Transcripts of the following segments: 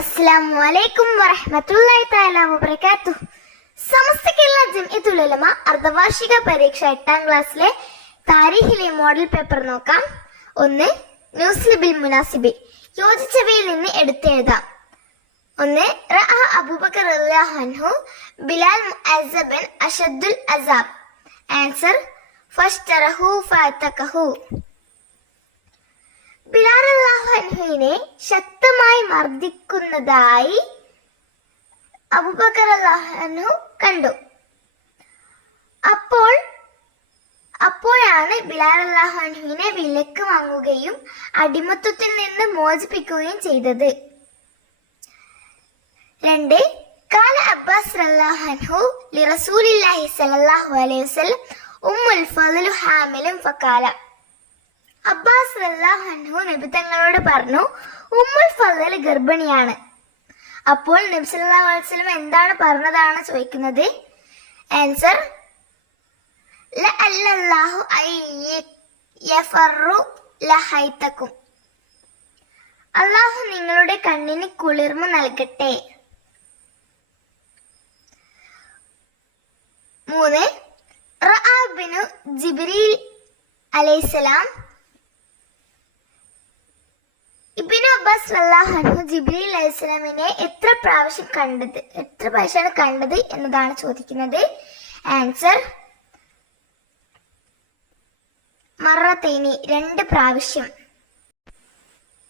അസ്സലാമു അലൈക്കും വറഹ്മത്തുള്ളാഹി തആല വബറകാതുഹു. സമസ്ത കേരള ജംഇയത്തുൽ ഉലമ അർദ്ധവാർഷിക പരീക്ഷ 8ാം ക്ലാസ്സിലെ താരീഖിലെ മോഡൽ പേപ്പർ നോക്കാം. 1. ന്യൂസ്ലിബിൽ മുനാസിബി, യോജിച്ചവയിൽ നിന്ന് എടുത്തെഴുതാം. 1. റഅ അബൂബക്കർ റളിയല്ലാഹു അൻഹു ബിലാൽ മുഅസ്സബൻ അശദ്ദുൽ അസാബ്. ആൻസർ ഫഷ്തറഹു ഫഅതഖഹു. ബിലാൽ റളിയല്ലാഹു അൻഹുവിനെ ശക്തമായി മർദ്ദിക്കുന്നതായി അബൂബക്കർ റളിയല്ലാഹു അൻഹു കണ്ടു. അപ്പോഴാണ് ബിലാൽ റളിയല്ലാഹു അൻഹുവിനെ വിലക്ക് വാങ്ങുകയും അടിമത്തത്തിൽ നിന്ന് മോചിപ്പിക്കുകയും ചെയ്തത്. 2. കാല അബ്ബാസ് റളിയല്ലാഹു അൻഹു ലിറസൂലില്ലാഹി സ്വല്ലല്ലാഹു അലൈഹി വസല്ലം ഉമ്മുൽ ഫളൽ ഹാമിലും ഫഖാല. അബ്ബാസ് റളിയല്ലാഹു അൻഹു നബി തങ്ങളോട് പറഞ്ഞു, ഉമ്മുൽ ഫളൽ ഗർഭിണിയാണ്. അപ്പോൾ നബി സല്ലല്ലാഹു അലൈഹി വസല്ലം എന്താണ് പറഞ്ഞതാണ് ചോദിക്കുന്നത്. ആൻസർ ലഅല്ലല്ലാഹു യഫറു ലഹൈതകും, അല്ലാഹു നിങ്ങളുടെ കണ്ണിന് കുളിർമ നൽകട്ടെ. 3. റഅ ബിനു ജിബ്രീൽ അലൈഹിസ്സലാം. ഇബ്നു അബ്ബാസ് റളിയല്ലാഹു അൻഹു ജിബ്രീൽ അലൈഹിസ്സലാമിനെ എത്ര പ്രാവശ്യമാണ് കണ്ടത് എന്നതാണ് ചോദിക്കുന്നത്. ആൻസർ മറത്തൈനി, 2 പ്രാവശ്യം.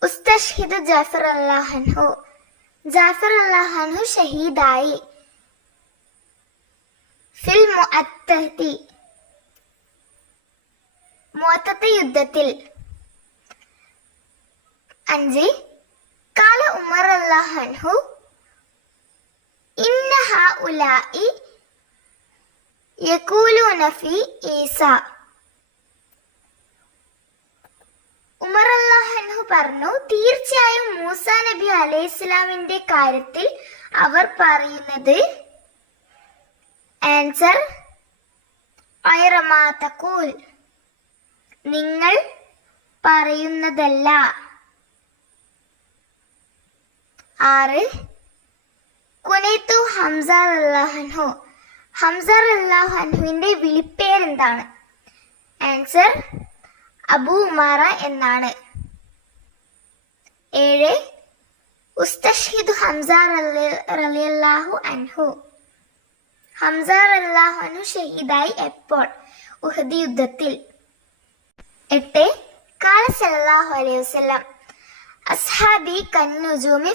ഉസ്തശ്ഹിദ് ജാഫർ റളിയല്ലാഹു അൻഹു. ജാഫർ റളിയല്ലാഹു അൻഹു ഷഹീദായി. ഫിൽ മുഅത്തത യുദ്ധത്തിൽ. 5. കാല ഉമർ റളിയല്ലാഹു അൻഹു ഇന്ന ഹഉലാഇ യഖൂലൂന ഫീ ഈസാ. ഉമർ റളിയല്ലാഹു അൻഹു പറഞ്ഞു, തീർച്ചയായും മൂസാ നബി അലൈഹിസ്സലാമിന്റെ കാര്യത്തിൽ അവർ പറയുന്നത്. ആൻസർ ഐറമാ തഖൂൽ, നിങ്ങൾ പറയുന്നതല്ല. 6. കുനൈതു ഹംസ റളിയല്ലാഹു അൻഹു. ഹംസ റളിയല്ലാഹു അൻഹുവിന്റെ വിളിപ്പേരെന്താണ്. ആൻസർ അബൂ ഉമാറ എന്നാണ്. 7. ഉസ്തശ്ഹിദു ഹംസ റളിയല്ലാഹു അൻഹു. ഹംസ റളിയല്ലാഹു അൻഹു ഷഹീദായി എപ്പോൾ. ഉഹദ് യുദ്ധത്തിൽ. 8. ഖാല സല്ലല്ലാഹു അലൈഹി വസല്ലം അസ്ഹാബി കന്നുജൂമി